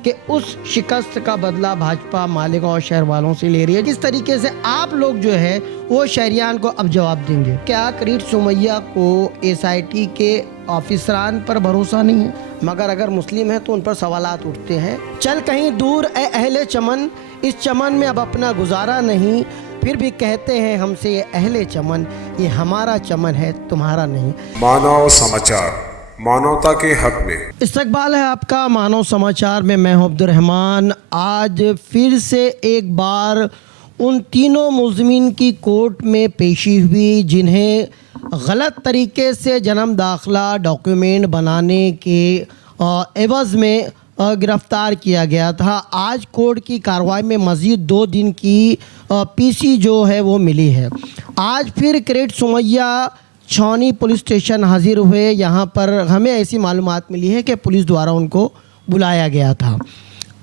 कि उस शिकस्त का बदला भाजपा मालेगांव शहर वालों से ले रही है। जिस तरीके से आप लोग जो है वो शहरियान को अब जवाब देंगे। क्या किरीट सोमैया को एसआईटी के ऑफिसरान पर भरोसा नहीं है? मगर अगर मुस्लिम है तो उन पर सवालात उठते हैं। चल कहीं दूर ए अहले चमन, इस चमन में अब अपना गुजारा नहीं, फिर भी कहते हैं हमसे ये अहले चमन, ये हमारा चमन है तुम्हारा नहीं। मानव समाचार, मानवता के हक में इस्तकबाल है आपका मानव समाचार में। मैं हूं अब्दुल रहमान। आज फिर से एक बार उन तीनों मुल्ज़िमीन की कोर्ट में पेशी हुई जिन्हें गलत तरीके से जन्म दाखिला डॉक्यूमेंट बनाने के एवज़ में गिरफ्तार किया गया था। आज कोर्ट की कार्रवाई में मज़ीद 2 दिन की पीसी जो है वो मिली है। आज फिर किरीट सोमैया छावनी पुलिस स्टेशन हाजिर हुए। यहाँ पर हमें ऐसी मालूमात मिली है कि पुलिस द्वारा उनको बुलाया गया था।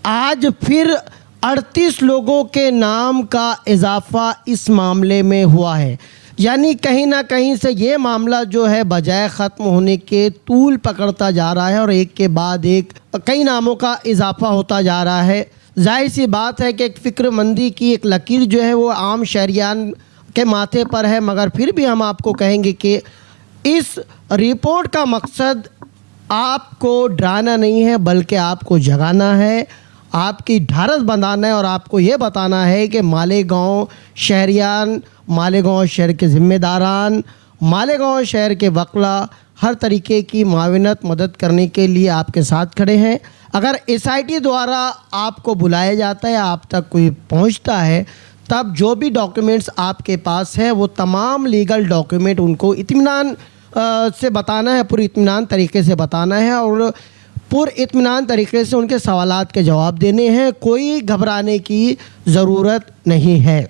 आज फिर 38 लोगों के नाम का इजाफा इस मामले में हुआ है, यानी कहीं ना कहीं से ये मामला जो है बजाय ख़त्म होने के तूल पकड़ता जा रहा है और एक के बाद एक कई नामों का इजाफा होता जा रहा है। जाहिर सी बात है कि एक फ़िक्रमंदी की एक लकीर जो है वो आम शहरियान के माथे पर है, मगर फिर भी हम आपको कहेंगे कि इस रिपोर्ट का मकसद आपको डराना नहीं है बल्कि आपको जगाना है, आपकी ढारस बंधाना है और आपको ये बताना है कि मालेगांव शहरियान, मालेगांव शहर के ज़िम्मेदारान, मालेगांव शहर के वकला हर तरीके की माविनत मदद करने के लिए आपके साथ खड़े हैं। अगर एसआईटी द्वारा आपको बुलाया जाता है, आप तक कोई पहुंचता है, तब जो भी डॉक्यूमेंट्स आपके पास है वो तमाम लीगल डॉक्यूमेंट उनको इत्मीनान से बताना है, पूरी इत्मीनान तरीके से बताना है और पूरे इत्मीनान तरीके से उनके सवालात के जवाब देने हैं। कोई घबराने की ज़रूरत नहीं है।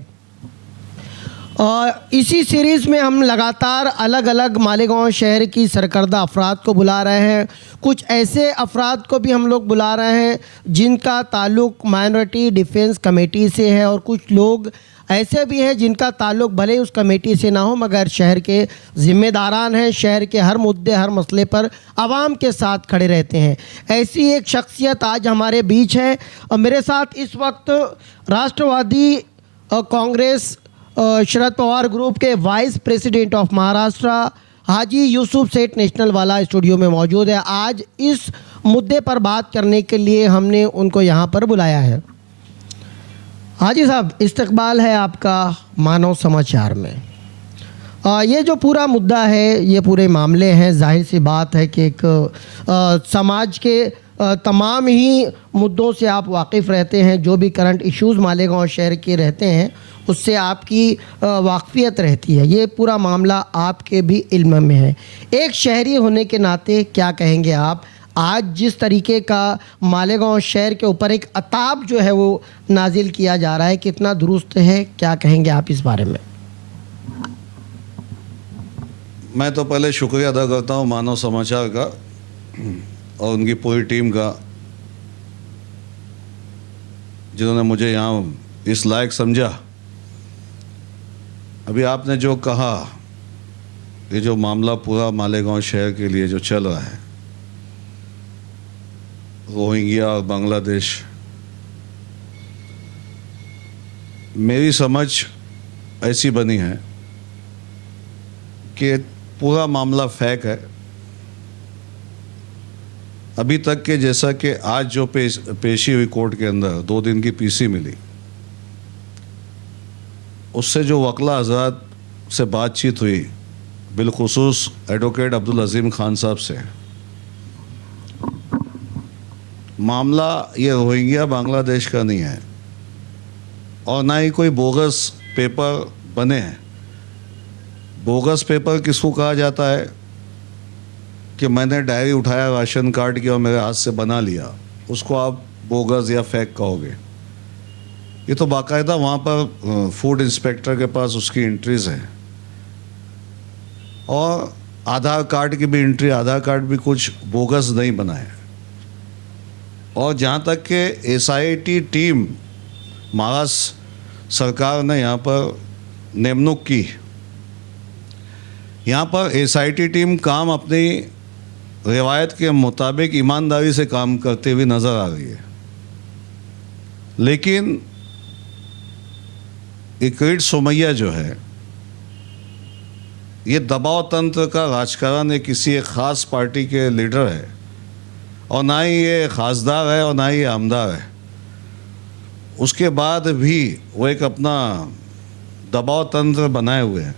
और इसी सीरीज़ में हम लगातार अलग अलग मालेगांव शहर की सरकर्दा अफराद को बुला रहे हैं। कुछ ऐसे अफराद को भी हम लोग बुला रहे हैं जिनका ताल्लुक़ माइनॉरिटी डिफेंस कमेटी से है और कुछ लोग ऐसे भी हैं जिनका ताल्लुक़ भले ही उस कमेटी से ना हो मगर शहर के ज़िम्मेदारान हैं, शहर के हर मुद्दे हर मसले पर आवाम के साथ खड़े रहते हैं। ऐसी एक शख्सियत आज हमारे बीच है और मेरे साथ इस वक्त राष्ट्रवादी कांग्रेस शरद पवार ग्रुप के वाइस प्रेसिडेंट ऑफ महाराष्ट्र हाजी यूसुफ सेठ नेशनल वाला स्टूडियो में मौजूद है। आज इस मुद्दे पर बात करने के लिए हमने उनको यहाँ पर बुलाया है। हाजी साहब, इस्तकबाल है आपका मानव समाचार में। ये जो पूरा मुद्दा है, ये पूरे मामले हैं, जाहिर सी बात है कि एक समाज के तमाम ही मुद्दों से आप वाकिफ़ रहते हैं। जो भी करंट इश्यूज़ मालेगांव शहर के रहते हैं उससे आपकी वाकफ़ियत रहती है। ये पूरा मामला आपके भी इल्म में है। एक शहरी होने के नाते क्या कहेंगे आप, आज जिस तरीके का मालेगांव शहर के ऊपर एक अताब जो है वो नाजिल किया जा रहा है, कितना दुरुस्त है, क्या कहेंगे आप इस बारे में? मैं तो पहले शुक्रिया अदा करता हूँ मानव समाचार का और उनकी पूरी टीम का, जिन्होंने मुझे यहाँ इस लायक समझा। अभी आपने जो कहा, ये जो मामला पूरा मालेगांव शहर के लिए जो चल रहा है, रोहिंग्या और बांग्लादेश, मेरी समझ ऐसी बनी है कि पूरा मामला फेक है। अभी तक के जैसा कि आज जो पेशी हुई कोर्ट के अंदर 2 दिन की पीसी मिली, उससे जो वकला हज़रात से बातचीत हुई, बिलखुसूस एडवोकेट अब्दुल अजीम खान साहब से, मामला ये रोहिंग्या बांग्लादेश का नहीं है और ना ही कोई बोगस पेपर बने हैं। बोगस पेपर किसको कहा जाता है कि मैंने डायरी उठाया, राशन कार्ड किया और मेरे हाथ से बना लिया, उसको आप बोगस या फेक कहोगे। ये तो बाकायदा वहाँ पर फूड इंस्पेक्टर के पास उसकी एंट्रीज़ हैं और आधार कार्ड की भी एंट्री, आधार कार्ड भी कुछ बोगस नहीं बना है। और जहाँ तक कि एसआईटी टीम महाराष्ट्र सरकार ने यहाँ पर निमणूक की, यहाँ पर एसआईटी टीम काम अपनी रिवायत के मुताबिक ईमानदारी से काम करते हुए नज़र आ रही है। लेकिन ये किरीट सोमैया जो है, ये दबाव तंत्र का राजकारण ये किसी एक ख़ास पार्टी के लीडर है, और ना ही ये खासदार है और ना ही ये आमदार है। उसके बाद भी वो एक अपना दबाव तंत्र बनाए हुए हैं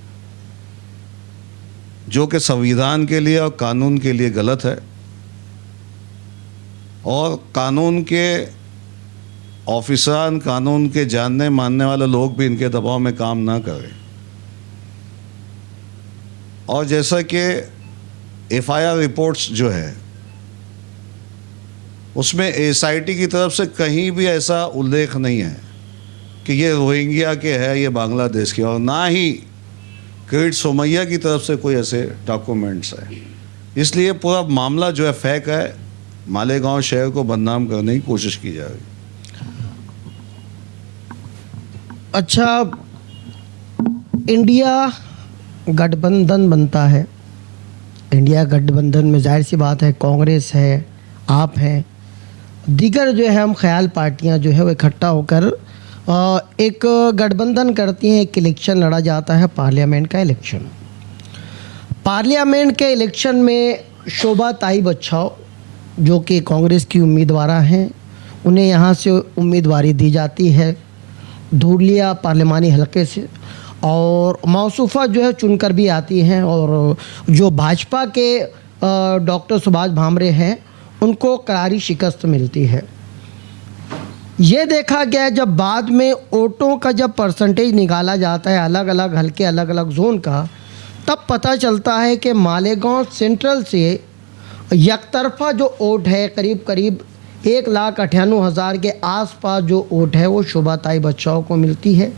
जो कि संविधान के लिए और कानून के लिए गलत है, और कानून के ऑफिसरान, कानून के जानने मानने वाले लोग भी इनके दबाव में काम ना करें। और जैसा कि एफआईआर रिपोर्ट्स जो है उसमें एसआईटी की तरफ से कहीं भी ऐसा उल्लेख नहीं है कि ये रोहिंग्या के है, ये बांग्लादेश के, और ना ही किरीट सोमैया की तरफ से कोई ऐसे डॉक्यूमेंट्स है। इसलिए पूरा मामला जो है फेक है, मालेगांव शहर को बदनाम करने की कोशिश की जा रही। अच्छा, इंडिया गठबंधन बनता है, इंडिया गठबंधन में जाहिर सी बात है कांग्रेस है, आप हैं, दीगर जो है हम ख्याल पार्टियां जो है वो इकट्ठा होकर एक गठबंधन करती हैं। एक इलेक्शन लड़ा जाता है, पार्लियामेंट का इलेक्शन। पार्लियामेंट के इलेक्शन में शोभा ताई बच्छाओ जो कि कांग्रेस की उम्मीदवार हैं, उन्हें यहाँ से उम्मीदवारी दी जाती है धूलिया पार्लिमानी हलके से, और मौसूफ़ा जो है चुनकर भी आती हैं, और जो भाजपा के डॉक्टर सुभाष भामरे हैं उनको करारी शिकस्त मिलती है। ये देखा गया है जब बाद में वोटों का जब परसेंटेज निकाला जाता है अलग अलग हल्के, अलग अलग जोन का, तब पता चलता है कि मालेगांव सेंट्रल से यकतरफा जो वोट है करीब करीब 1,98,000 के आसपास जो वोट है वो शोभा ताई बच्चाओं को मिलती है,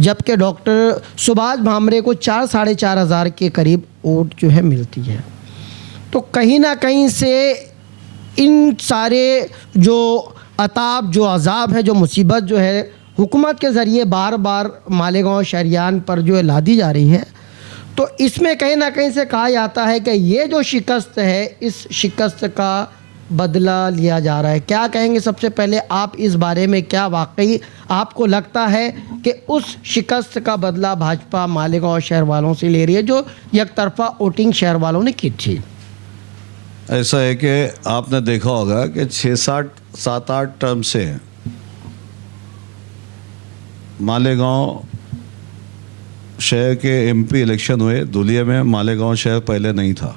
जबकि डॉक्टर सुभाष भामरे को 4-4.5 हज़ार के करीब वोट जो है मिलती है। तो कहीं ना कहीं से इन सारे जो अताब, जो अजाब है, जो मुसीबत जो है हुकूमत के ज़रिए बार बार मालेगांव शहरियान पर जो है लादी जा रही है, तो इसमें कहीं ना कहीं से कहा जाता है कि ये जो शिकस्त है, इस शिकस्त का बदला लिया जा रहा है। क्या कहेंगे सबसे पहले आप इस बारे में? क्या वाकई आपको लगता है कि उस शिकस्त का बदला भाजपा मालेगांव शहर वालों से ले रही है जो एकतरफा वोटिंग शहर वालों ने की थी? ऐसा है कि आपने देखा होगा कि 7-8 टर्म से मालेगांव शहर के एमपी इलेक्शन हुए धुलिया में। मालेगांव शहर पहले नहीं था।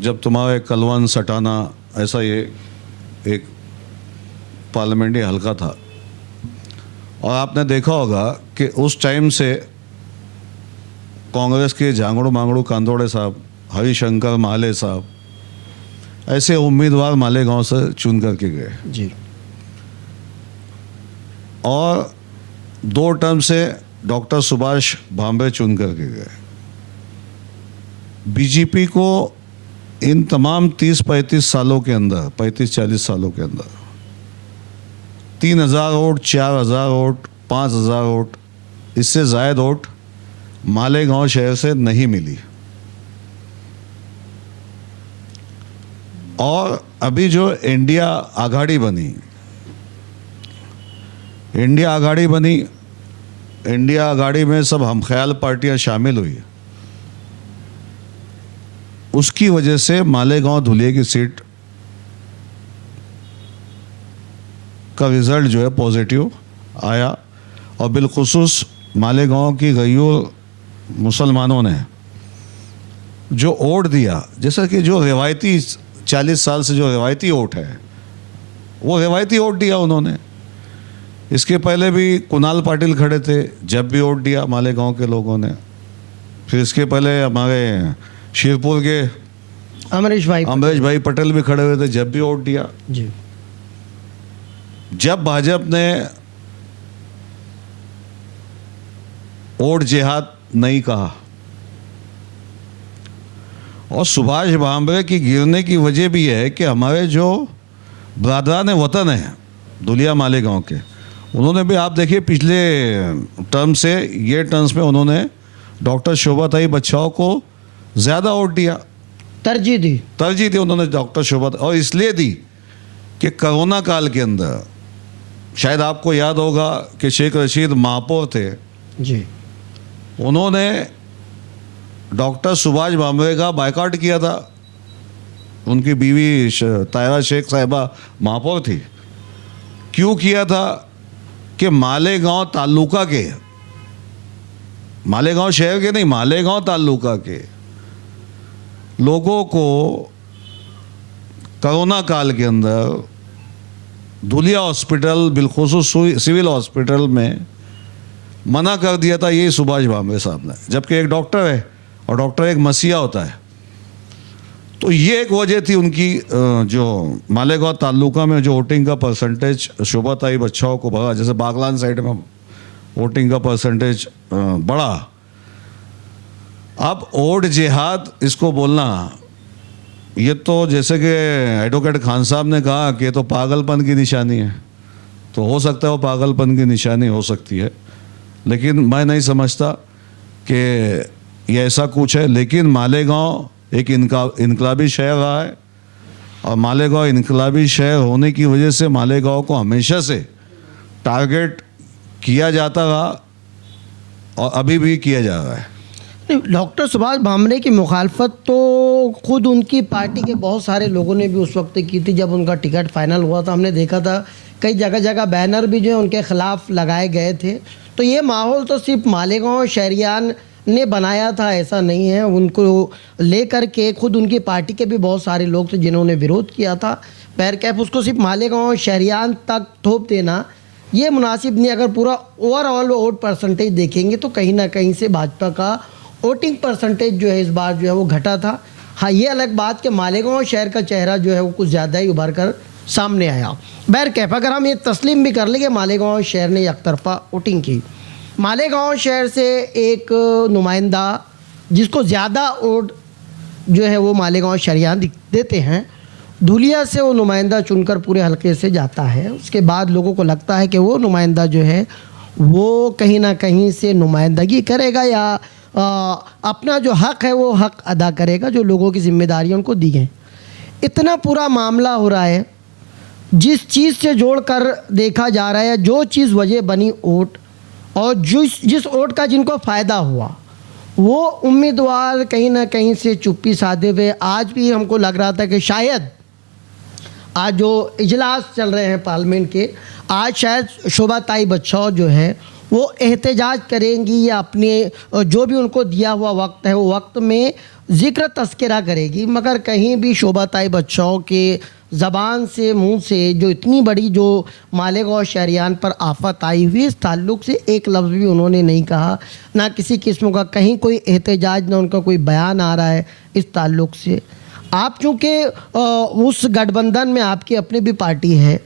जब तुम्हारे कलवन, सटाना, ऐसा ये एक पार्लियामेंट्री हलका था, और आपने देखा होगा कि उस टाइम से कांग्रेस के झांगड़ू मांगड़ू कांदोड़े साहब, हरिशंकर माले साहब, ऐसे उम्मीदवार मालेगांव से चुन करके गए जी, और 2 टर्म से डॉक्टर सुभाष भामरे चुन करके गए। बीजेपी को इन तमाम 30-35 सालों के अंदर, 35-40 सालों के अंदर 3,000 वोट, 4,000 वोट, 5,000 वोट, इससे ज़ायद वोट मालेगांव शहर से नहीं मिली। और अभी जो इंडिया आघाड़ी बनी, इंडिया आघाड़ी में सब हमख्याल पार्टियां शामिल हुई, उसकी वजह से मालेगांव धुलिया की सीट का रिजल्ट जो है पॉजिटिव आया, और बिलखुसूस मालेगांव की गयूर मुसलमानों ने जो वोट दिया, जैसा कि जो रिवायती 40 साल से जो रिवायती वोट है वो रिवायती वोट दिया उन्होंने। इसके पहले भी कुणाल पाटिल खड़े थे, जब भी वोट दिया मालेगांव के लोगों ने। फिर इसके पहले हमारे शिरपुर के अमरीश भाई पटेल भी खड़े हुए थे, जब भी वोट दिया जी। जब भाजपा ने वोट जिहाद नहीं कहा, और सुभाष भामरे की गिरने की वजह भी है कि हमारे जो बरादरान वतन हैं धुलिया मालेगांव के, उन्होंने भी, आप देखिए पिछले टर्म से ये टर्म्स में उन्होंने डॉक्टर शोभा ताई बच्चाओं को ज़्यादा वोट दिया, तरजीह दी उन्होंने डॉक्टर शोभा, और इसलिए दी कि कोरोना काल के अंदर शायद आपको याद होगा कि शेख रशीद महापौर थे, जी उन्होंने डॉक्टर सुभाष भामरे का बायकॉट किया था। उनकी बीवी तायरा शेख साहिबा महापौर थी। क्यों किया था? कि मालेगांव तालुका के, मालेगांव शहर के नहीं, मालेगांव तालुका के लोगों को कोरोना काल के अंदर धुलिया हॉस्पिटल, बिलखुसूस सिविल हॉस्पिटल में मना कर दिया था ये सुभाष भामरे साहब ने, जबकि एक डॉक्टर है और डॉक्टर एक मसीहा होता है। तो ये एक वजह थी उनकी जो मालेगांव तालुका में जो वोटिंग का परसेंटेज शोभाताई बच्चाओं को बढ़ा, जैसे बागलान साइड में वोटिंग का परसेंटेज बढ़ा। अब ओट जिहाद इसको बोलना, ये तो जैसे कि एडवोकेट खान साहब ने कहा कि ये तो पागलपन की निशानी है, तो हो सकता है वो पागलपन की निशानी हो सकती है, लेकिन मैं नहीं समझता कि ये ऐसा कुछ है। लेकिन मालेगांव एक इनकलाबी शहर रहा है और मालेगांव इनकलाबी शहर होने की वजह से मालेगांव को हमेशा से टारगेट किया जाता रहा और अभी भी किया जा रहा है। डॉक्टर सुभाष भामरे की मुखालफत तो खुद उनकी पार्टी के बहुत सारे लोगों ने भी उस वक्त की थी जब उनका टिकट फाइनल हुआ था। हमने देखा था कई जगह जगह बैनर भी जो है उनके खिलाफ लगाए गए थे। तो ये माहौल तो सिर्फ मालेगांव शहरियान ने बनाया था ऐसा नहीं है, उनको लेकर के खुद उनकी पार्टी के भी बहुत सारे लोग थे जिन्होंने विरोध किया था। पैरकैप उसको सिर्फ मालेगांव शहरियान तक थोप देना ये मुनासिब नहीं। अगर पूरा ओवरऑल वोट परसेंटेज देखेंगे तो कहीं ना कहीं से भाजपा का वोटिंग परसेंटेज जो है इस बार जो है वो घटा था। हाँ, ये अलग बात कि मालेगांव शहर का चेहरा जो है वो कुछ ज़्यादा ही उभर कर सामने आया। बहरकैफ अगर हम ये तस्लीम भी कर लें कि मालेगांव शहर ने एकतरफा वोटिंग की, मालेगांव शहर से एक नुमाइंदा जिसको ज़्यादा वोट जो है वो मालेगांव शहरियान देते हैं, धुलिया से वो नुमाइंदा चुनकर पूरे हलके से जाता है। उसके बाद लोगों को लगता है कि वो नुमाइंदा जो है वो कहीं ना कहीं से नुमाइंदगी करेगा या अपना जो हक़ है वो हक़ अदा करेगा जो लोगों की जिम्मेदारियां उनको दी गई। इतना पूरा मामला हो रहा है, जिस चीज़ से जोड़कर देखा जा रहा है, जो चीज़ वजह बनी वोट और जिस वोट का जिनको फ़ायदा हुआ वो उम्मीदवार कहीं ना कहीं से चुप्पी साधे हुए। आज भी हमको लग रहा था कि शायद आज जो इजलास चल रहे हैं पार्लियामेंट के, आज शायद शोभाताई बच्चाओं जो है वो एहतजाज करेंगी या अपने जो भी उनको दिया हुआ वक्त है वो वक्त में ज़िक्र तस्करा करेगी, मगर कहीं भी शोभाताई बच्चाओं के ज़बान से मुंह से जो इतनी बड़ी जो मालेगांव शहरियान पर आफत आई हुई इस ताल्लुक़ से एक लफ्ज़ भी उन्होंने नहीं कहा, ना किसी किस्म का कहीं कोई एहतजाज, ना उनका कोई बयान आ रहा है इस ताल्लुक़ से। आप चूँकि उस गठबंधन में आपकी अपनी भी पार्टी है,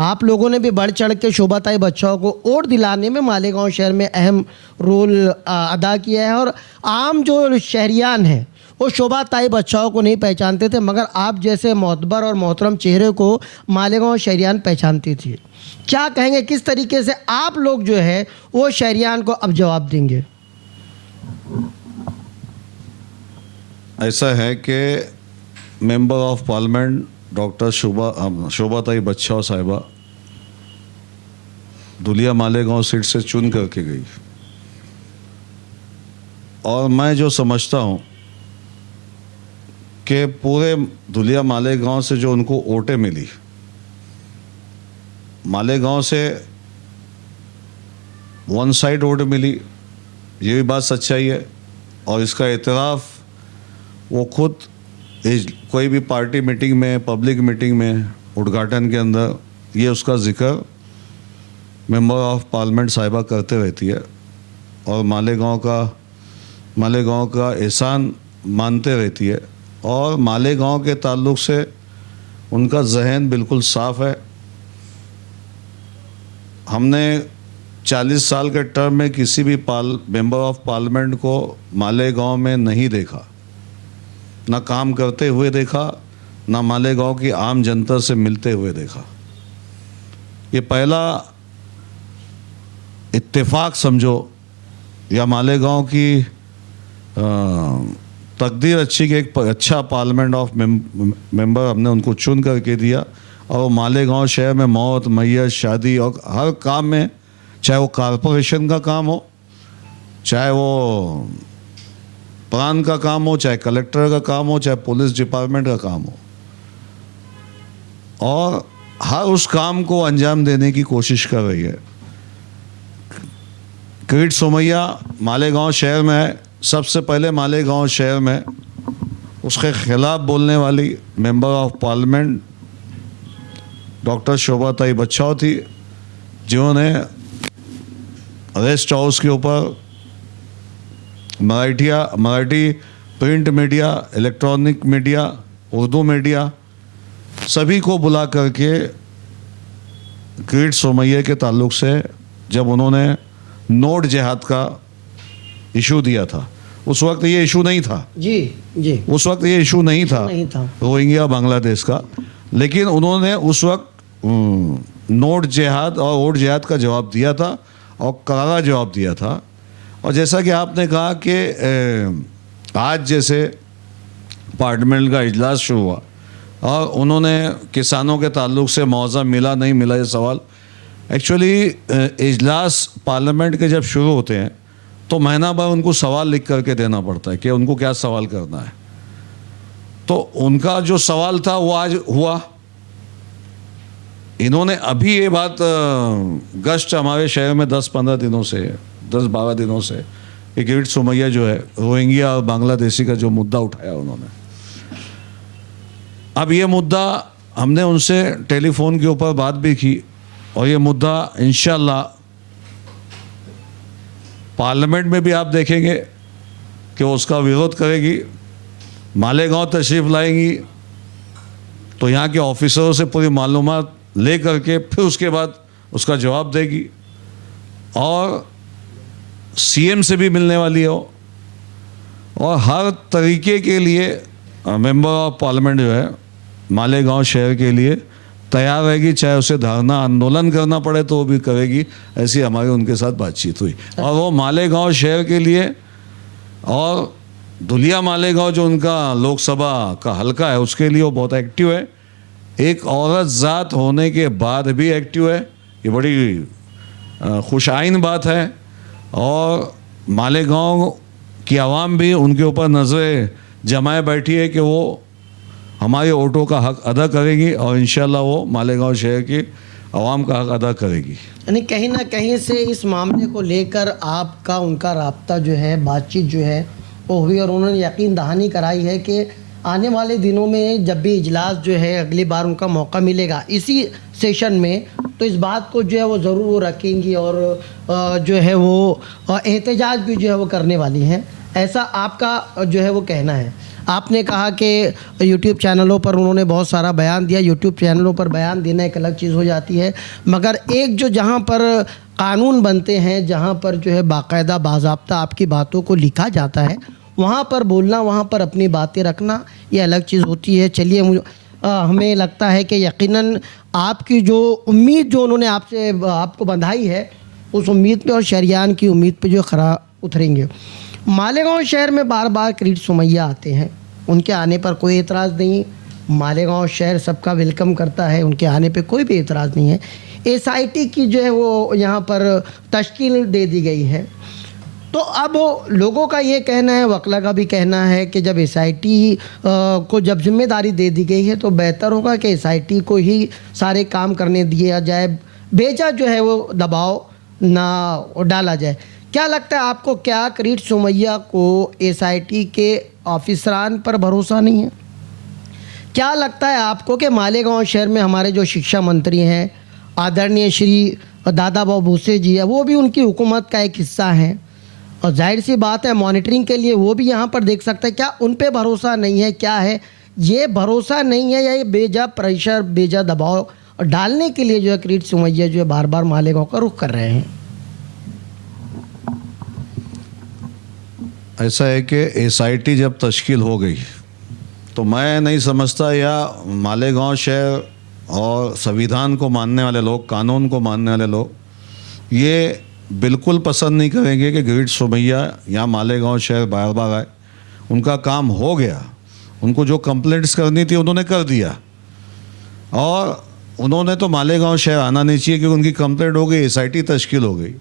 आप लोगों ने भी बढ़ चढ़ के शोभाताई बच्चाओं को वोट दिलाने में मालेगांव शहर में अहम रोल अदा किया है और आम जो शहरियान हैं वो शोभाताई बच्चाओं को नहीं पहचानते थे, मगर आप जैसे मोतबर और मोहतरम चेहरे को मालेगांव शहरियान पहचानती थी। क्या कहेंगे, किस तरीके से आप लोग जो है वो शहरियान को अब जवाब देंगे? ऐसा है कि member of parliament doctor Shobhatai बच्चाओ साहिबा धुलिया मालेगांव सीट से चुन करके गई और मैं जो समझता हूँ कि पूरे धुलिया मालेगांव से जो उनको वोटें मिली, मालेगांव से वन साइड वोट मिली, ये भी बात सच्चाई है और इसका एतराफ़ वो खुद कोई भी पार्टी मीटिंग में, पब्लिक मीटिंग में, उद्घाटन के अंदर ये उसका जिक्र मेंबर ऑफ पार्लियामेंट साहिबा करते रहती है और मालेगांव का एहसान मानते रहती है और मालेगांव के ताल्लुक़ से उनका जहन बिल्कुल साफ़ है। हमने 40 साल के टर्म में किसी भी मेंबर ऑफ पार्लियामेंट को मालेगांव में नहीं देखा, ना काम करते हुए देखा, ना मालेगांव की आम जनता से मिलते हुए देखा। ये पहला इत्तेफाक समझो या मालेगांव की तकदीर अच्छी कि एक अच्छा पार्लियामेंट ऑफ मेंबर हमने उनको चुन करके दिया और वो मालेगांव शहर में मौत, मैयत, शादी और हर काम में, चाहे वो कॉरपोरेशन का काम हो, चाहे वो प्राण का काम हो, चाहे कलेक्टर का काम हो, चाहे पुलिस डिपार्टमेंट का काम हो, और हर उस काम को अंजाम देने की कोशिश कर रही है। किरीट सोमैया मालेगांव शहर में है। सबसे पहले मालेगांव शहर में उसके खिलाफ बोलने वाली member of parliament doctor Shobhatai बच्चाव थी, जिन्होंने रेस्ट हाउस के ऊपर Marathi print media, electronic media, Urdu media सभी को बुला करके किरीट सोमैया के ताल्लुक से जब उन्होंने नोट जिहाद का इशू दिया था, उस वक्त ये इशू नहीं था जी जी, उस वक्त ये इशू नहीं था रोहिंग्या बांग्लादेश का, लेकिन उन्होंने उस वक्त नोट जिहाद और वोट जिहाद का जवाब दिया था और करारा जवाब दिया था। और जैसा कि आपने कहा कि आज जैसे पार्लियामेंट का इजलास शुरू हुआ और उन्होंने किसानों के ताल्लुक से मुआवजा मिला नहीं मिला ये सवाल, एक्चुअली इजलास पार्लियामेंट के जब शुरू होते हैं तो महीना भर उनको सवाल लिख करके देना पड़ता है कि उनको क्या सवाल करना है। तो उनका जो सवाल था वो आज हुआ। इन्होंने अभी ये बात गश्त हमारे शहर में 10-15 दिनों से, 10-12 दिनों से, कि किरीट सोमैया जो है रोहिंग्या और बांग्लादेशी का जो मुद्दा उठाया उन्होंने, अब ये मुद्दा हमने उनसे टेलीफोन के ऊपर बात भी की और ये मुद्दा इंशाल्लाह पार्लियामेंट में भी आप देखेंगे कि वो उसका विरोध करेगी। मालेगांव तशरीफ़ लाएंगी तो यहाँ के ऑफिसरों से पूरी मालूमात ले करके फिर उसके बाद उसका जवाब देगी और सीएम से भी मिलने वाली हो और हर तरीके के लिए मेंबर ऑफ पार्लियामेंट जो है मालेगांव शहर के लिए तैयार रहेगी, चाहे उसे धरना आंदोलन करना पड़े तो वो भी करेगी। ऐसी हमारी उनके साथ बातचीत हुई और वो मालेगांव शहर के लिए और धुलिया मालेगांव जो उनका लोकसभा का हलका है उसके लिए वो बहुत एक्टिव है। एक औरत ज़ात होने के बाद भी एक्टिव है, ये बड़ी खुशाइन बात है। और मालेगांव की आवाम भी उनके ऊपर नज़रें जमाए बैठी है कि वो हमारे वोटों का हक अदा करेगी और इंशाल्लाह वो मालेगांव शहर की आवाम का हक अदा करेगी। यानी कहीं ना कहीं से इस मामले को लेकर आपका उनका राब्ता जो है, बातचीत जो है वो हुई और उन्होंने यकीन दहानी कराई है कि आने वाले दिनों में जब भी इजलास जो है अगली बार उनका मौका मिलेगा इसी सेशन में, तो इस बात को जो है वो ज़रूर वो रखेंगी और जो है वो एहतजाज भी जो है वो करने वाली हैं, ऐसा आपका जो है वो कहना है। आपने कहा कि यूट्यूब चैनलों पर उन्होंने बहुत सारा बयान दिया। यूट्यूब चैनलों पर बयान देना एक अलग चीज़ हो जाती है, मगर एक जो जहाँ पर कानून बनते हैं, जहाँ पर जो है बाकायदा बाज़ाब्ता आपकी बातों को लिखा जाता है, वहाँ पर बोलना, वहाँ पर अपनी बातें रखना, ये अलग चीज़ होती है। चलिए, हमें लगता है कि यकीनन आपकी जो उम्मीद जो उन्होंने आपसे आपको बंधाई है उस उम्मीद पे और शरियान की उम्मीद पे जो खरा उतरेंगे। मालेगांव शहर में बार बार किरीट सोमैया आते हैं, उनके आने पर कोई एतराज़ नहीं, मालेगांव शहर सबका वेलकम करता है, उनके आने पे कोई भी एतराज़ नहीं है। एसआईटी की जो है वो यहाँ पर तश्कील दे दी गई है। तो अब लोगों का ये कहना है, वकला का भी कहना है कि जब एसआईटी को जब जिम्मेदारी दे दी गई है तो बेहतर होगा कि एसआईटी को ही सारे काम करने दिया जाए, बेजा जो है वो दबाव ना डाला जाए। क्या लगता है आपको, क्या किरीट सोमैया को एसआईटी के ऑफिसरान पर भरोसा नहीं है? क्या लगता है आपको कि मालेगांव शहर में हमारे जो शिक्षा मंत्री हैं आदरणीय श्री दादा बाबू भूसे जी है, वो भी उनकी हुकूमत का एक हिस्सा हैं और जाहिर सी बात है मॉनिटरिंग के लिए वो भी यहाँ पर देख सकते हैं, क्या उन पे भरोसा नहीं है? क्या है ये भरोसा नहीं है या ये बेजा प्रेशर, बेजा दबाव डालने के लिए जो है किरीट सोमैया जो है बार बार मालेगांव का रुख कर रहे हैं? ऐसा है कि एसआईटी जब तश्कील हो गई तो मैं नहीं समझता या मालेगांव शहर और संविधान को मानने वाले लोग, कानून को मानने वाले लोग ये बिल्कुल पसंद नहीं करेंगे कि किरीट सोमैया यहाँ मालेगांव शहर बार बार आए। उनका काम हो गया, उनको जो कंप्लेंट्स करनी थी उन्होंने कर दिया और उन्होंने तो मालेगांव शहर आना नहीं चाहिए क्योंकि उनकी कंप्लेंट हो गई, SIT तश्कील हो गई।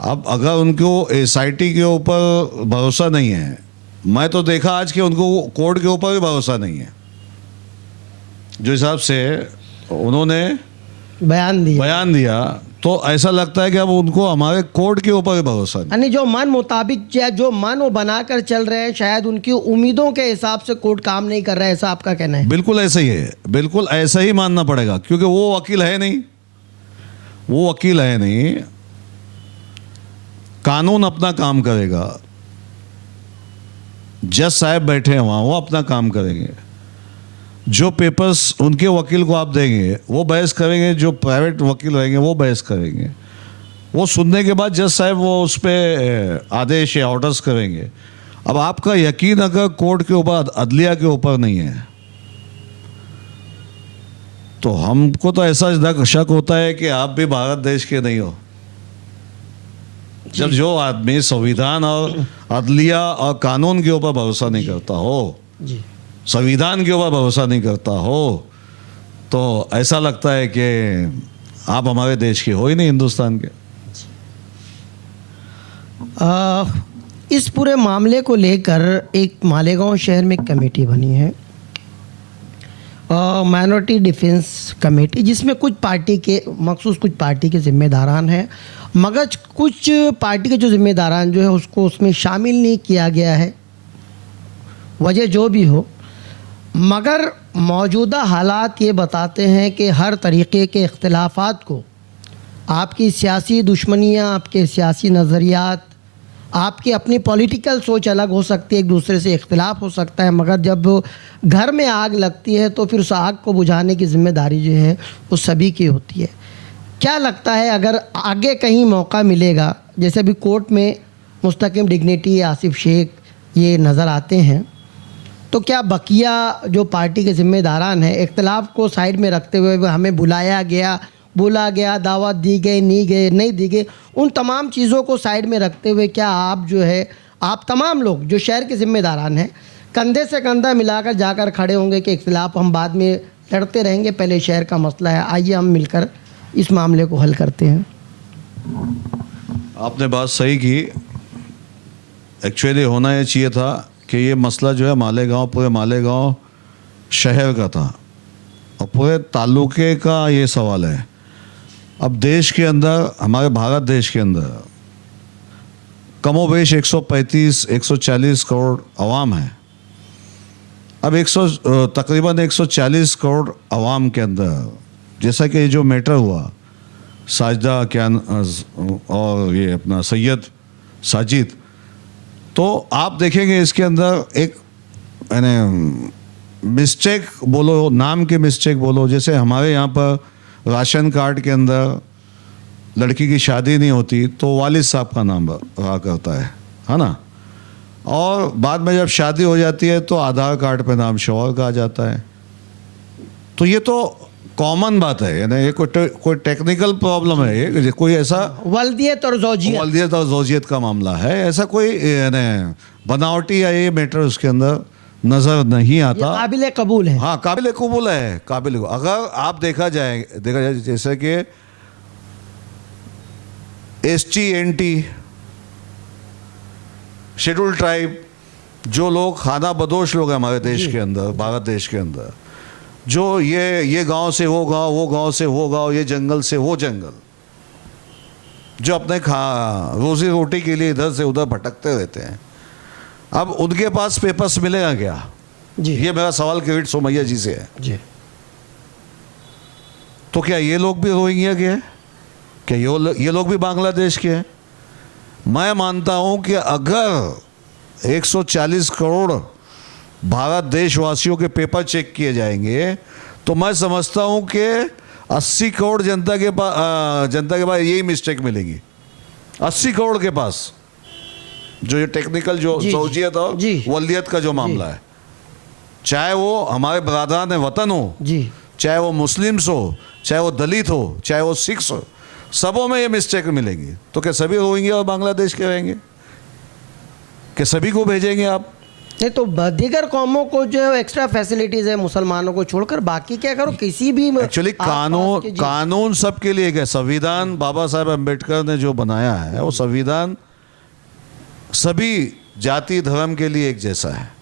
अब अगर उनको SIT के ऊपर भरोसा नहीं है, मैं तो देखा आज कि उनको कोर्ट के ऊपर भी भरोसा नहीं है। जो हिसाब से उन्होंने बयान दिया तो ऐसा लगता है कि अब उनको हमारे कोर्ट के ऊपर भी भरोसा नहीं। यानी जो मन मुताबिक या जो मन वो बनाकर चल रहे हैं, शायद उनकी उम्मीदों के हिसाब से कोर्ट काम नहीं कर रहा है, ऐसा आपका कहना है? बिल्कुल ऐसा ही है, बिल्कुल ऐसा ही मानना पड़ेगा क्योंकि वो वकील है नहीं, वो वकील है नहीं। कानून अपना काम करेगा, जज साहब बैठे हैं वहां, वो अपना काम करेंगे। जो पेपर्स उनके वकील को आप देंगे वो बहस करेंगे, जो प्राइवेट वकील रहेंगे वो बहस करेंगे। वो सुनने के बाद जज साहब वो उस पर आदेश या ऑर्डर्स करेंगे। अब आपका यकीन अगर कोर्ट के ऊपर, अदलिया के ऊपर नहीं है, तो हमको तो ऐसा शक होता है कि आप भी भारत देश के नहीं हो। जब जो आदमी संविधान और अदलिया और कानून के ऊपर भरोसा नहीं करता हो, जी, संविधान के ऊपर भरोसा नहीं करता हो, तो ऐसा लगता है कि आप हमारे देश के हो ही नहीं, हिंदुस्तान के। इस पूरे मामले को लेकर एक मालेगांव शहर में एक कमेटी बनी है, माइनॉरिटी डिफेंस कमेटी, जिसमें कुछ पार्टी के मखसूस कुछ पार्टी के जिम्मेदारान हैं, मगर कुछ पार्टी के जो जिम्मेदारान जो है उसको उसमें शामिल नहीं किया गया है, वजह जो भी हो। मगर मौजूदा हालात ये बताते हैं कि हर तरीक़े के इख्तिलाफ़ात को, आपकी सियासी दुश्मनियाँ, आपके सियासी नज़रियात, आपकी अपनी पॉलिटिकल सोच अलग हो सकती है, एक दूसरे से इख्तिलाफ़ हो सकता है, मगर जब घर में आग लगती है तो फिर उस आग को बुझाने की ज़िम्मेदारी जो है वो सभी की होती है। क्या लगता है अगर आगे कहीं मौका मिलेगा, जैसे अभी कोर्ट में मुस्तकिम डिग्निटी आसिफ शेख ये नज़र आते हैं, तो क्या बकिया जो पार्टी के ज़िम्मेदारान हैं, इख्तिलाफ़ को साइड में रखते हुए हमें बुला गया, दावत दी गई, नहीं दी गई, उन तमाम चीज़ों को साइड में रखते हुए क्या आप जो है, आप तमाम लोग जो शहर के ज़िम्मेदारान हैं, कंधे से कंधा मिलाकर जाकर खड़े होंगे कि इख्तिलाफ़ हम बाद में लड़ते रहेंगे, पहले शहर का मसला है, आइए हम मिलकर इस मामले को हल करते हैं? आपने बात सही की। एक्चुअली होना ये चाहिए था कि ये मसला जो है मालेगांव, पूरे मालेगांव शहर का था और पूरे तालुके का ये सवाल है। अब देश के अंदर, हमारे भारत देश के अंदर कमोबेश 135-140 करोड़ अवाम है। अब तकरीबन 140 करोड़ अवाम के अंदर, जैसा कि ये जो मैटर हुआ साजिदा क्या और ये अपना सैयद साजिद, तो आप देखेंगे इसके अंदर एक मिस्टेक बोलो, नाम के मिस्टेक बोलो। जैसे हमारे यहाँ पर राशन कार्ड के अंदर लड़की की शादी नहीं होती तो वालिद साहब का नाम रहा करता है ना, और बाद में जब शादी हो जाती है तो आधार कार्ड पे नाम शौहर का आ जाता है। तो ये तो कॉमन बात है, यानी ये कोई टेक्निकल प्रॉब्लम है, ये कोई ऐसा वल्दियत और ज़ौजियत का मामला है, ऐसा कोई यानी बनावटी या ये मैटर उसके अंदर नज़र नहीं आता। काबिल कबूल है। हाँ, काबिल कबूल है, अगर आप देखा जाए जैसे कि ST NT शेड्यूल ट्राइब, जो लोग खाना बदोश लोग हैं हमारे देश के अंदर, भारत देश के अंदर, जो ये गांव से वो गांव, वो गांव से वो गांव, ये जंगल से वो जंगल, जो अपने रोजी रोटी के लिए इधर से उधर भटकते रहते हैं, अब उनके पास पेपर्स मिलेगा क्या? जी, ये मेरा सवाल किरीट सोमैया जी से है। जी, तो क्या ये लोग भी रोहिंग्या के हैं? क्या ये लोग भी बांग्लादेश के हैं? मैं मानता हूं कि अगर 140 करोड़ भारत देशवासियों के पेपर चेक किए जाएंगे तो मैं समझता हूं कि 80 करोड़ जनता के पास यही मिस्टेक मिलेगी। 80 करोड़ के पास जो ये टेक्निकल जो ज़ौजियत और वल्दियत का जो मामला है, चाहे वो हमारे बरादरान वतन हो, चाहे वो मुस्लिम्स हो, चाहे वो दलित हो, चाहे वो सिख्स हो, सबों में ये मिस्टेक मिलेगी। तो क्या सभी रोहिंग्या और बांग्लादेश के रहेंगे? क्या सभी को भेजेंगे आप? नहीं तो दीगर कौमों को जो है एक्स्ट्रा फैसिलिटीज है मुसलमानों को छोड़कर, बाकी क्या करो किसी भी एक्चुअली आसपास के- जी। कानून सबके लिए है। संविधान बाबा साहेब अम्बेडकर ने जो बनाया है वो संविधान सभी जाति धर्म के लिए एक जैसा है।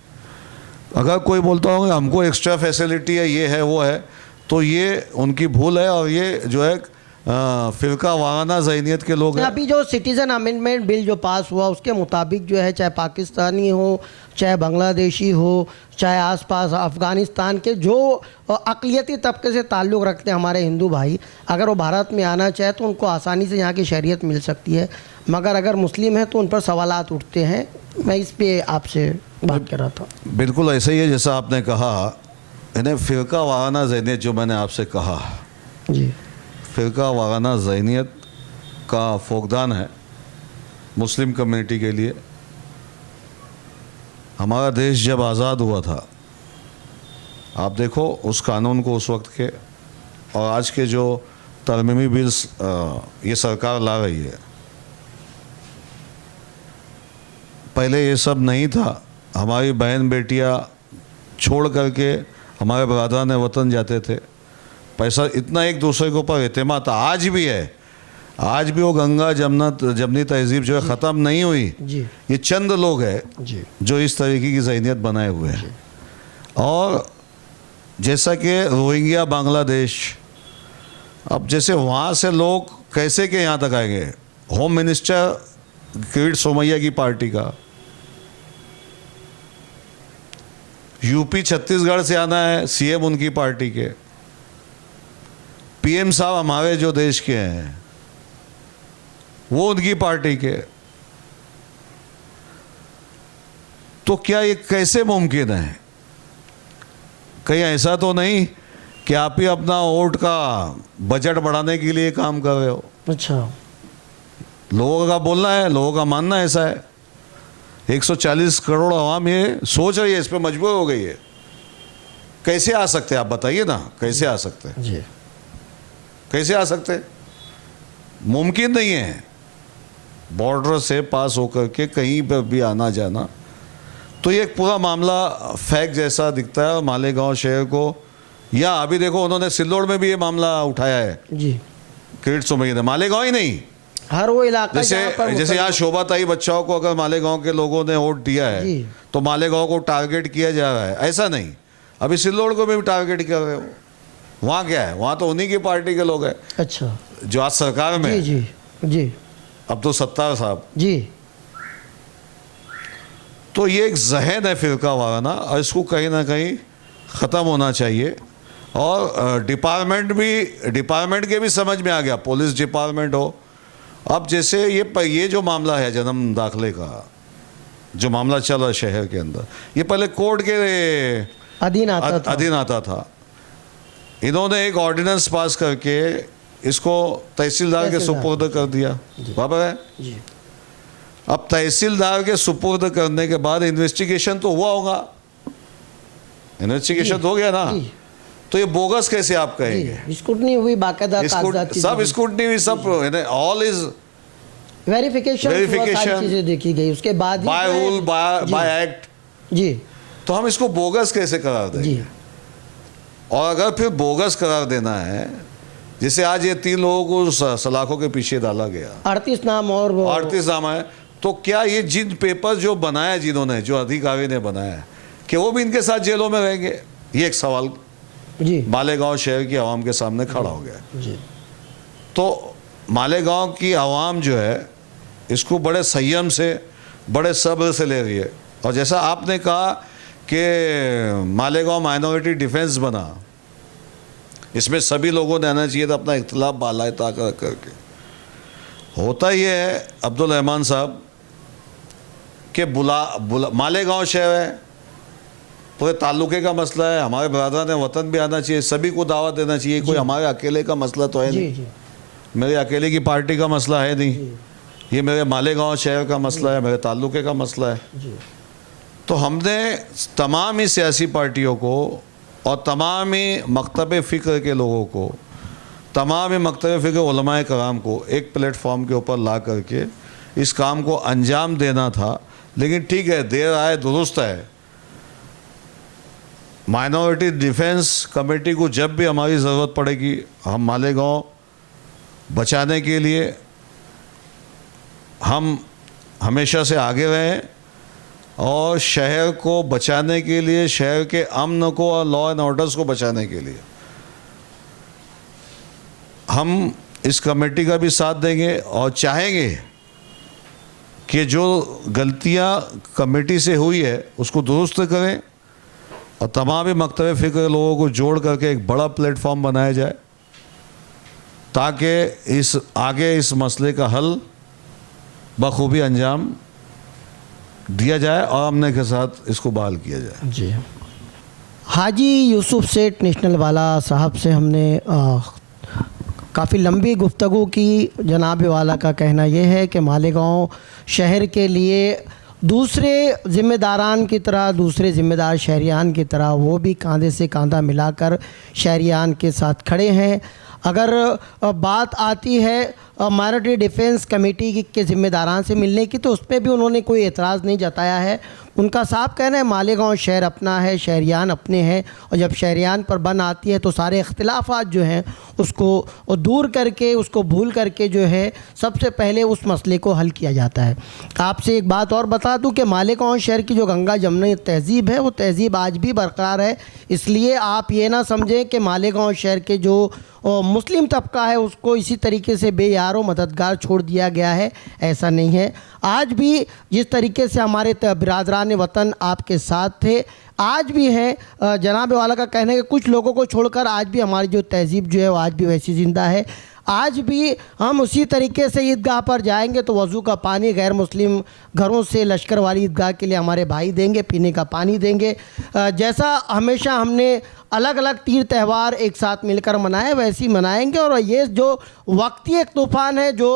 अगर कोई बोलता हो हमको एक्स्ट्रा फैसिलिटी है, ये है वो है, तो ये उनकी भूल है। और ये जो है फिरका वाराना ज़हनियत के लोग हैं। अभी जो सिटीजन अमेंडमेंट बिल जो पास हुआ उसके मुताबिक जो है, चाहे पाकिस्तानी हो, चाहे बांग्लादेशी हो, चाहे आसपास अफ़गानिस्तान के जो अक़लियती तबके से ताल्लुक़ रखते हैं हमारे हिंदू भाई, अगर वो भारत में आना चाहे तो उनको आसानी से यहाँ की शरीयत मिल सकती है। मगर अगर मुस्लिम है तो उन पर सवालात उठते हैं। मैं इस पे आपसे बात कर रहा था। बिल्कुल ऐसा ही है जैसा आपने कहा। इन्हें फ़िरका वाराना ज़हनियत जो मैंने आपसे कहा, जी फ़िरका वाराना ज़हनियत का फुक़दान है मुस्लिम कम्युनिटी के लिए। हमारा देश जब आज़ाद हुआ था, आप देखो उस कानून को उस वक्त के और आज के जो तरमीमी बिल्स ये सरकार ला रही है, पहले ये सब नहीं था। हमारी बहन बेटियां छोड़ करके हमारे बरादरान वतन जाते थे। पैसा इतना एक दूसरे के ऊपर एतमाद था, आज भी है। आज भी वो गंगा जमनी तहजीब जो है ख़त्म नहीं हुई। जी ये चंद लोग हैं जी जो इस तरीके की ज़हनियत बनाए हुए हैं। और जैसा कि रोहिंग्या बांग्लादेश, अब जैसे वहाँ से लोग कैसे के यहाँ तक आएंगे? होम मिनिस्टर किरीट सोमैया की पार्टी का, यूपी छत्तीसगढ़ से आना है सीएम उनकी पार्टी के, पीएम साहब हमारे जो देश के हैं वो उनकी पार्टी के। तो क्या ये कैसे मुमकिन है? कहीं ऐसा तो नहीं कि आप ही अपना वोट का बजट बढ़ाने के लिए काम कर रहे हो? अच्छा, लोगों का बोलना है, लोगों का मानना ऐसा है। 140 करोड़ आवाम ये सोच रही है, इस पे मजबूर हो गई है। कैसे आ सकते हैं आप बताइए ना, कैसे आ सकते हैं? जी कैसे आ सकते हैं? मुमकिन नहीं है बॉर्डर से पास होकर के कहीं पर भी आना जाना। तो ये एक पूरा मामला फैक्ट जैसा दिखता है। मालेगांव शहर को, या अभी देखो उन्होंने सिल्लोड़ में भी ये मामला उठाया है जी, किरीट सोमैया ने। मालेगांव ही नहीं, हर वो इलाका जैसे जहाँ पर जैसे यहाँ शोभाताई बच्चाओं को अगर मालेगांव के लोगों ने वोट दिया है जी। तो मालेगांव को टारगेट किया जा रहा है, ऐसा नहीं। अभी सिल्लोड़ को भी टारगेट कर रहे हो। वहाँ क्या है? वहाँ तो उन्हीं की पार्टी के लोग हैं अच्छा जो आज सरकार में जी है। जी जी अब्दुल सत्तार साहब। जी तो ये एक जहन है फिरका वाराना, और इसको कहीं ना कहीं ख़त्म होना चाहिए। और डिपार्टमेंट के भी समझ में आ गया, पुलिस डिपार्टमेंट हो। अब जैसे ये जो मामला है जन्म दाखिले का, जो मामला चल रहा है शहर के अंदर, ये पहले कोर्ट के अधीन आता था। अधीन आता था। इन्होंने एक ऑर्डिनेंस पास करके इसको तहसीलदार के सुपुर्द कर दिया, बराबर है। जी अब तहसीलदार के सुपुर्द करने के बाद इन्वेस्टिगेशन तो हुआ होगा, इन्वेस्टिगेशन तो हो गया ना। जी। तो ये बोगस कैसे आप कहेंगे? जी, स्क्रूटनी हुई, बाकायदा कागजात की सब स्क्रूटनी हुई, सब ऑल इज वेरिफिकेशन Verification, चीजें देखी गई, उसके बाद ही बाय जो है- रूल जी, बाय एक्ट। जी तो हम इसको बोगस कैसे करार देंगे? जी और अगर फिर बोगस करार देना है, जैसे आज ये 3 लोगों को सलाखों के पीछे डाला गया, 38 नाम और वो 38 नाम है, तो क्या ये जिन पेपर जो बनाया, जिन्होंने, जो अधिकारी ने बनाया, कि वो भी इनके साथ जेलों में रहेंगे? ये एक सवाल जी मालेगांव शहर की आवाम के सामने खड़ा हो गया। जी तो मालेगांव की आवाम जो है इसको बड़े संयम से, बड़े सब्र से ले रही है। और जैसा आपने कहा कि मालेगांव माइनॉरिटी डिफेंस बना, इसमें सभी लोगों ने आना चाहिए था अपना इख्तिलाफ बालाए ताकत करके। होता ये है अब्दुल रहमान साहब कि मालेगांव शहर है, पूरे ताल्लुके का मसला है, हमारे बरादरान वतन भी आना चाहिए, सभी को दावत देना चाहिए। कोई हमारे अकेले का मसला तो है जी नहीं, जी मेरे अकेले की पार्टी का मसला है नहीं, ये मेरे मालेगांव शहर का मसला है, मेरे ताल्लुके का मसला है। जी तो हमने तमाम ही सियासी पार्टियों को और तमाम ही मकतब फ़िक्र के लोगों को, तमाम ही मकतब फ़िक्र उलमाए कराम को एक प्लेटफॉर्म के ऊपर ला करके इस काम को अंजाम देना था। लेकिन ठीक है, देर आए दुरुस्त है। माइनॉरिटी डिफेंस कमेटी को जब भी हमारी ज़रूरत पड़ेगी, हम मालेगांव बचाने के लिए हम हमेशा से आगे रहें और शहर को बचाने के लिए, शहर के अमन को और लॉ एंड ऑर्डर्स को बचाने के लिए हम इस कमेटी का भी साथ देंगे और चाहेंगे कि जो गलतियां कमेटी से हुई है उसको दुरुस्त करें और तमाम मकतब फ़िक्र लोगों को जोड़ करके एक बड़ा प्लेटफॉर्म बनाया जाए ताकि इस मसले का हल बखूबी अंजाम दिया जाए और अमन के साथ इसको बहाल किया जाए। जी, हाजी यूसुफ सेठ नेशनल वाला साहब से हमने काफ़ी लंबी गुफ्तगू की। जनाब वाला का कहना यह है कि मालेगांव शहर के लिए दूसरे ज़िम्मेदारान की तरह, दूसरे ज़िम्मेदार शहरियान की तरह वो भी कंधे से कंधा मिलाकर शहरियान के साथ खड़े हैं। अगर बात आती है माइनॉरिटी डिफेंस कमेटी के ज़िम्मेदारान से मिलने की, तो उस पर भी उन्होंने कोई एतराज़ नहीं जताया है। उनका साफ कहना है मालेगांव शहर अपना है, शहरियान अपने हैं, और जब शहरियान पर बन आती है तो सारे इख्तिलाफ़ात जो हैं उसको दूर करके, उसको भूल करके जो है सबसे पहले उस मसले को हल किया जाता है। आपसे एक बात और बता दूं कि मालेगांव शहर की जो गंगा जमुनी तहज़ीब है वो तहज़ीब आज भी बरकरार है। इसलिए आप ये ना समझें कि मालेगांव शहर के जो मुस्लिम तबका है उसको इसी तरीके से बेयारो मददगार छोड़ दिया गया है, ऐसा नहीं है। आज भी जिस तरीके से हमारे बिरादरान वतन आपके साथ थे, आज भी हैं। जनाब वाला का कहना है कि कुछ लोगों को छोड़कर आज भी हमारी जो तहज़ीब जो है वो आज भी वैसी ज़िंदा है। आज भी हम उसी तरीके से ईदगाह पर जाएंगे तो वज़ू का पानी गैर मुस्लिम घरों से लश्कर वाली ईदगाह के लिए हमारे भाई देंगे, पीने का पानी देंगे। जैसा हमेशा हमने अलग अलग तीर त्यौहार एक साथ मिलकर मनाए, वैसे ही मनाएंगे। और ये जो वक्ती एक तूफ़ान है जो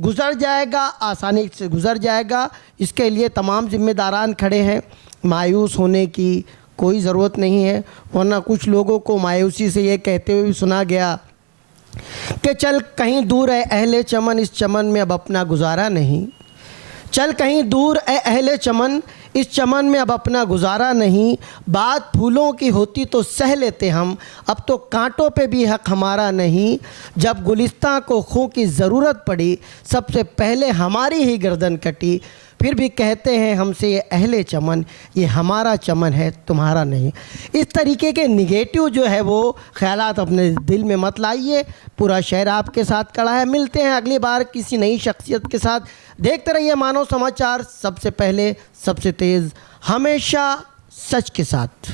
गुज़र जाएगा, आसानी से गुज़र जाएगा, इसके लिए तमाम ज़िम्मेदारान खड़े हैं। मायूस होने की कोई ज़रूरत नहीं है, वरना कुछ लोगों को मायूसी से ये कहते हुए भी सुना गया कि चल कहीं दूर है अहले चमन, इस चमन में अब अपना गुजारा नहीं। चल कहीं दूर है अहले चमन, इस चमन में अब अपना गुजारा नहीं। बात फूलों की होती तो सह लेते हम, अब तो कांटों पे भी हक हमारा नहीं। जब गुलिस्तां को खू की ज़रूरत पड़ी, सबसे पहले हमारी ही गर्दन कटी। फिर भी कहते हैं हमसे ये अहले चमन, ये हमारा चमन है तुम्हारा नहीं। इस तरीके के निगेटिव जो है वो ख्यालात अपने दिल में मत लाइए। पूरा शहर आपके साथ खड़ा है। मिलते हैं अगली बार किसी नई शख्सियत के साथ। देखते रहिए मानव समाचार, सबसे पहले सबसे तेज़, हमेशा सच के साथ।